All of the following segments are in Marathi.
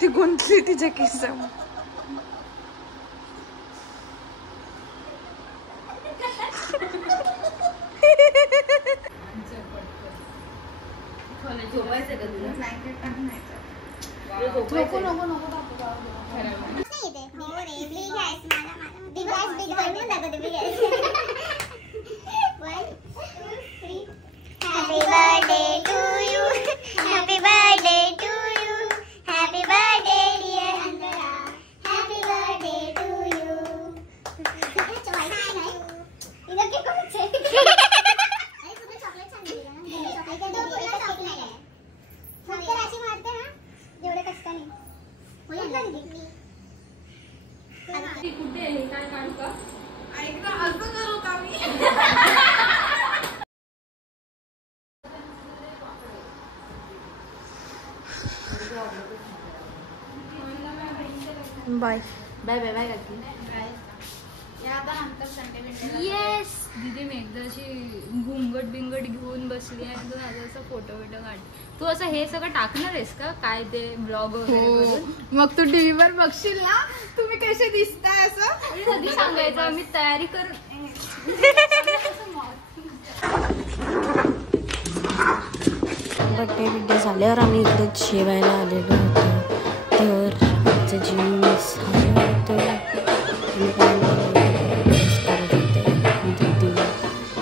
ती गुंतली तिच्या किस्सा. Bye bye bye bye yes दीदी मी एकदा अशी घुंगट बिंगट घेऊन बसली आहे. तू माझा असं फोटो बिटो काढ. तू असं हे सगळं टाकणार आहेस का काय ते ब्लॉग वगैरे? मग तू टीव्ही वर बघशील ना तुम्ही कसे दिसताय असं कधी सांगायचं. मी तयारी कर. बड्डे बिड्डे झाल्यावर आम्ही इकडे जेवायला आलेलो होतो. तर आमचं जेवण झालं होतं.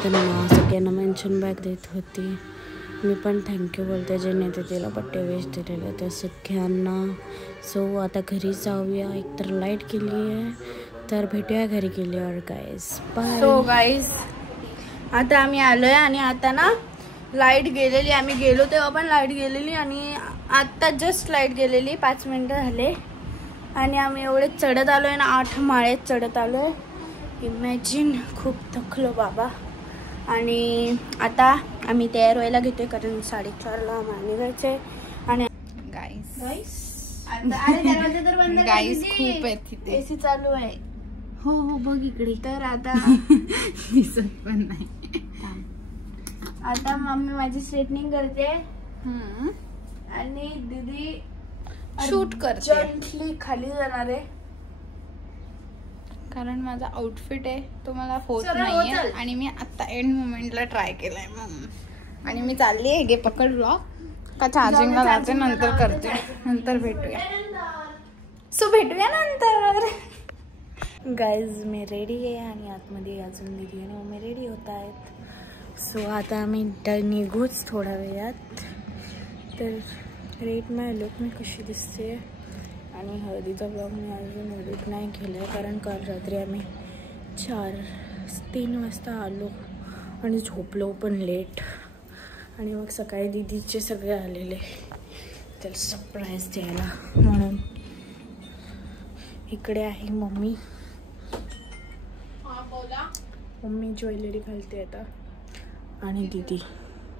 त्यांना सगळ्यांना मेन्शन बॅग देत होती. मी पण थँक्यू बोलते ज्यांनी तिला बड्डे विश दिलेलं त्या सगळ्यांना. सो आता घरी जाऊया. एकतर लाईट गेली आहे तर भेटूया घरी गेल्यावर गाईज. सो गाईज आता आम्ही आलोय आणि आता ना लाईट गेलेली. आम्ही गेलो तेव्हा पण लाईट गेलेली आणि आत्ता जस्ट लाईट गेलेली 5 मिनिटं झाले आणि आम्ही एवढे चढत आलोय ना 8 माळे चढत आलोय. इमॅजिन खूप थकलो बाबा. आणि आता आम्ही तयार व्हायला घेतोय कारण 4:30ला आम्हाला निघायचंय. आणि गाईस खूप आहेत तिथे. एसी चालू आहे. हो हो बघ इकडे. तर आता दिसत पण नाही. आता मम्मी माझी स्ट्रेटनिंग करते आणि दीदी शूट करते. जंटली खाली जाणार आहे कारण माझा आउटफिट आहे तो मला होत नाहीये आणि मी आता एंड मोमेंटला ट्राय केलाय आणि मी चालली आहे. गे पकड ब्लॉग का चार्जिंगला लावते नंतर करते. नंतर भेटूया. सो भेटूया नंतर. गाईज मी रेडी आहे आणि आतमध्ये अजून दीदी आणि मम्मी रेडी होत आहेत. सो आता आम्ही निघूच थोड्या वेळात. तर रेट माय लुक मी कशी दिसते आणि हळदीचा ब्लॉग मी अजून एडिट नाही केला कारण काल रात्री आम्ही 3 वाजता आलो आणि झोपलो पण लेट. आणि मग सकाळी दीदीचे सगळे आलेले त्याला सरप्राईज द्यायला म्हणून. इकडे आहे मम्मी. मम्मी ज्वेलरी घालते आता आणि दीदी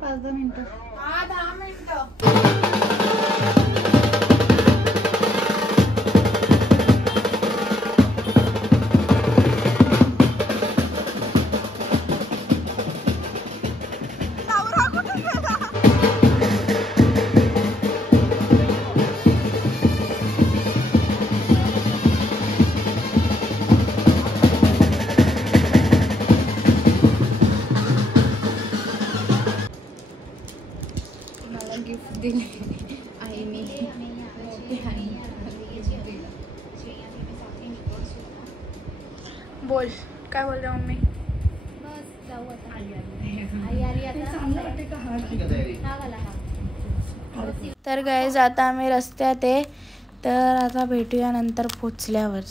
5-10 मिनिटं. 10 मिनिटं. गिफ्ट दिले आईने. बोल काय बोलते मम्मी? तर गाईज आता आम्ही रस्त्यात आहे तर आता भेटूया नंतर पोचल्यावर.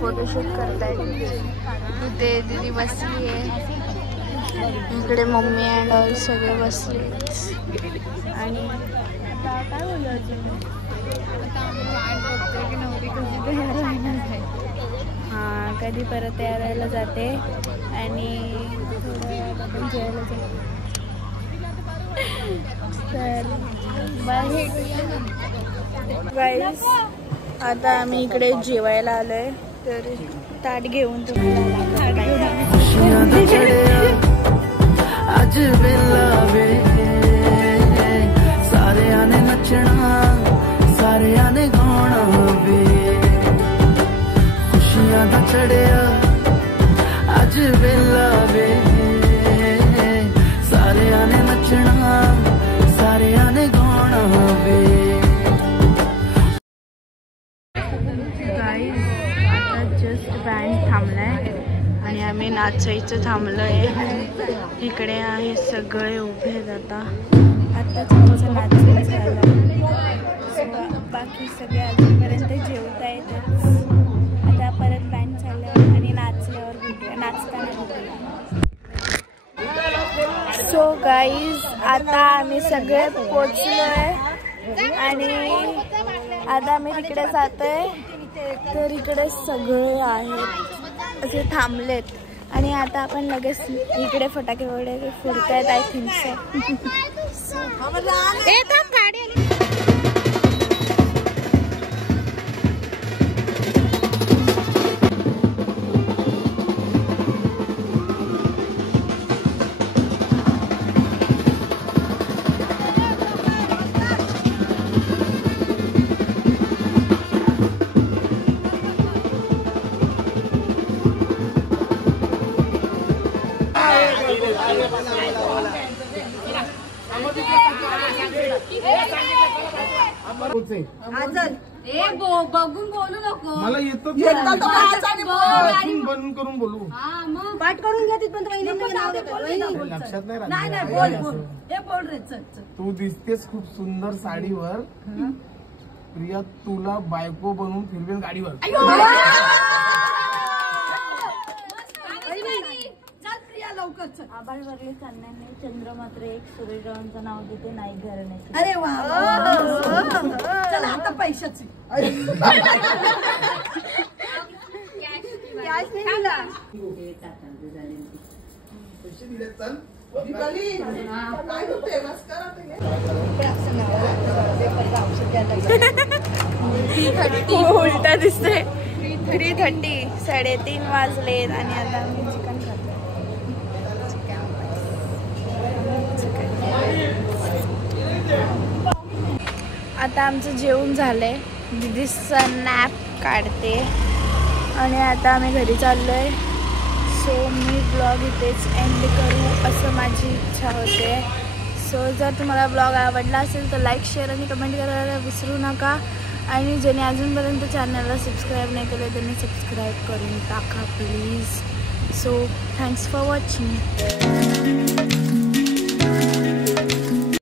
फोटोशूट करतायत. इथे दीदी बसली आहे, इकडे मम्मी अँड ऑल सगळे बसले. आणि आता काय बोलू अजून, आता आम्ही वाट बघतोय की नवरी कधी तयार राहणार आहे. हां, कधी परत तयार व्हायला जाते आणि थोड्या वेळात आपण जेवायला जाऊ. तर गाईस आता आम्ही इकडे जेवायला आलोय. तर ताट घेऊन अज वेला वे सारे आने नचना सारे आने गाना वे खुशियां दा चढ़िया अज वेला वे सारे आने नचना सारे आने गाना वे. बँड थांबलाय आणि आम्ही नाचायचं थांबलोय. इकडे आहे सगळे उभे आता आमचं नाचायचं झालं. बाकी सगळे अजूनपर्यंत जेवता येतच. आता परत बँड चालल्यावर आणि नाचल्यावर भेटूया, नाचताना भेटूया. सो गाईज आता आम्ही सगळे पोचलोय आणि आता आम्ही तिकडे जातोय. तर इकडे सगळे आहेत असे थांबलेत आणि आता आपण लगेच इकडे फटाके वगैरे फोडतायत. I think so. बघून बोलू नको. मला येतो बनून करून बोलू. पाठ करून घ्या तिथपर्यंत लक्षात नाही नाही बोल बोल हे बोल रे. चल तू दिसतेस खूप सुंदर साडीवर. प्रिया तुला बायको बनवून फिरवेन गाडीवर. आबाळ वरली चालण्याने चंद्र मात्र एक सूर्यग्रहणाचं नाव देते नाही घराण्याचे. अरे वा, चला आता पैशाचे उलटा दिसतोय. 3:30 3:30 वाजलेत आणि आता आम्ही चिकन खातो. आता आमचं जेवण झालंय. दीदी स्नॅप काढते आणि आता आम्ही घरी चाललोय. सो मी ब्लॉग इथेच एंड करू असं माझी इच्छा होते. सो जर तुम्हाला ब्लॉग आवडला असेल तर लाईक शेअर आणि कमेंट करायला विसरू नका. आणि ज्याने अजूनपर्यंत चॅनलला सबस्क्राईब नाही केलं त्यांनी सबस्क्राईब करून टाका please. So thanks for watching.